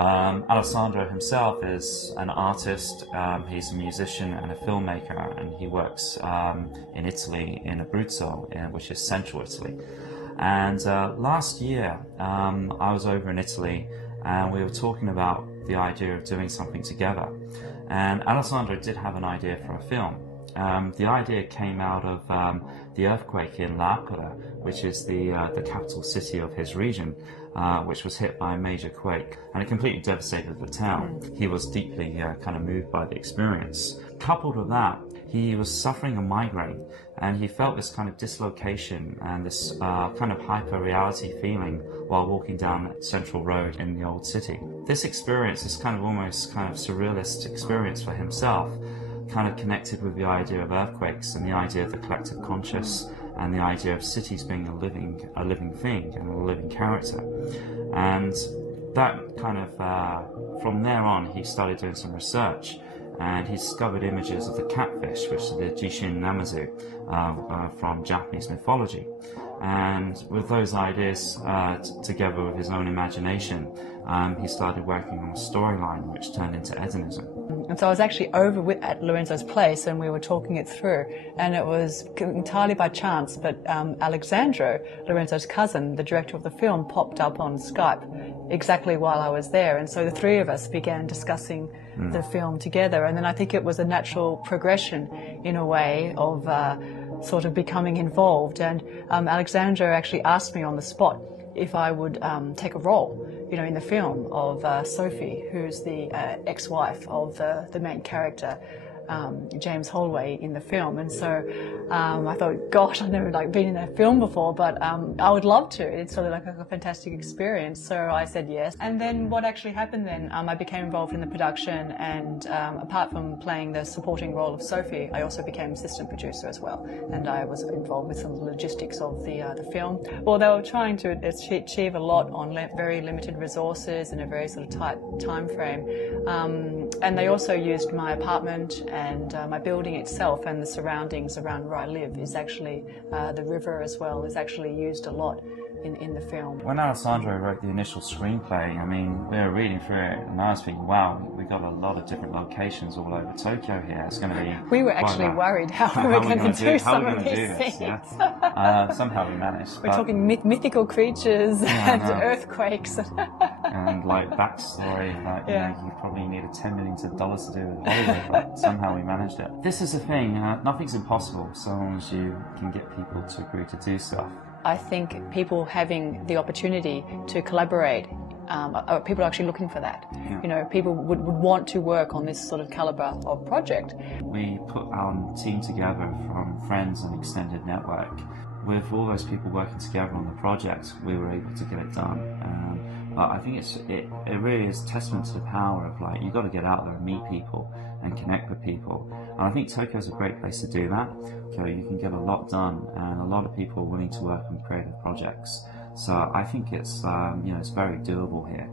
Alessandro himself is an artist, he's a musician and a filmmaker, and he works in Italy, in Abruzzo, which is central Italy. And last year, I was over in Italy, and we were talking about the idea of doing something together. And Alessandro did have an idea for a film. The idea came out of the earthquake in L'Aquila, which is the capital city of his region, which was hit by a major quake, and it completely devastated the town. He was deeply kind of moved by the experience. Coupled with that, he was suffering a migraine, and he felt this kind of dislocation and this kind of hyper-reality feeling while walking down Central Road in the old city. This experience, this kind of almost kind of surrealist experience for himself, kind of connected with the idea of earthquakes and the idea of the collective conscious and the idea of cities being a living thing and a living character. And that kind of, from there on, he started doing some research, and he discovered images of the catfish, which is the Jishin Namazu from Japanese mythology. And with those ideas, together with his own imagination, he started working on a storyline which turned into Edenism. And so I was actually over at Lorenzo's place, and we were talking it through, and it was entirely by chance, but Alexandro, Lorenzo's cousin, the director of the film, popped up on Skype exactly while I was there, and so the three of us began discussing the film together. And then I think it was a natural progression, in a way, of sort of becoming involved. And Alexandro actually asked me on the spot if I would take a role, you know, in the film of Sophie, who's the ex-wife of the main character, James Holloway, in the film. And so I thought, gosh, I've never been in a film before, but I would love to. It's sort of like a fantastic experience. So I said yes. And then what actually happened then, I became involved in the production, and apart from playing the supporting role of Sophie, I also became assistant producer as well. And I was involved with some of the logistics of the film. Well, they were trying to achieve a lot on very limited resources in a very sort of tight time frame. And they also used my apartment, and my building itself and the surroundings around where I live is actually, the river as well, is actually used a lot in the film. When Alessandro wrote the initial screenplay, I mean, we were reading through it, and I was thinking, wow, we got a lot of different locations all over Tokyo here. It's going to be... We were actually worried how we were going to do some of these things. Yeah? Somehow we managed. We're talking mythical creatures and earthquakes. And like backstory, like, you know, you probably needed $10 million to do with Hollywood, but somehow we managed it. This is the thing, nothing's impossible so long as you can get people to agree to do stuff. I think people having the opportunity to collaborate, people are actually looking for that. Yeah. You know, people would want to work on this sort of calibre of project. We put our team together from friends and extended network. With all those people working together on the project, we were able to get it done. But I think it really is testament to the power of, like, you've got to get out there and meet people and connect with people. And I think Tokyo's a great place to do that. So you can get a lot done, and a lot of people are willing to work on creative projects. So I think it's, you know, it's very doable here.